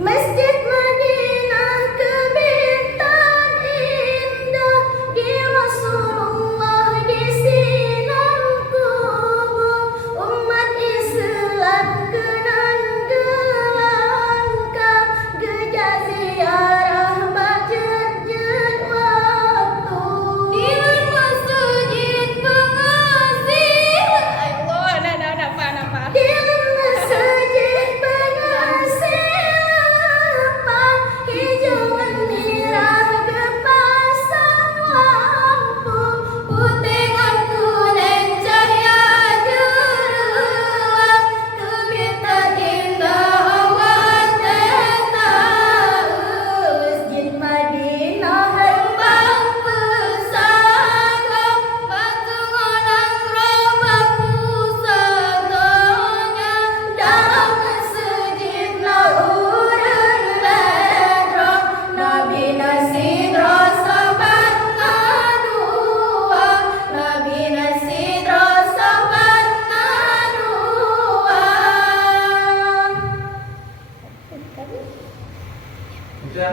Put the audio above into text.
Masjid Madinah kebintan indah di Rasulullah di sinar kubur umat Islam kenang gelangkah gejak ziarah berjejak waktu di masjid pengasih Allah napa di masjid pengasih lepas hijauan merah berpasang lampu putih dan kuning cahaya gerak kebintan indah awan tetap Masjid Madinah hembang pesantren batu ngonang robah pusatanya dalam masjid lauran ledro Nabi Nasidro sahabat ngadua Nabi Nasidro sahabat ngadua. Udah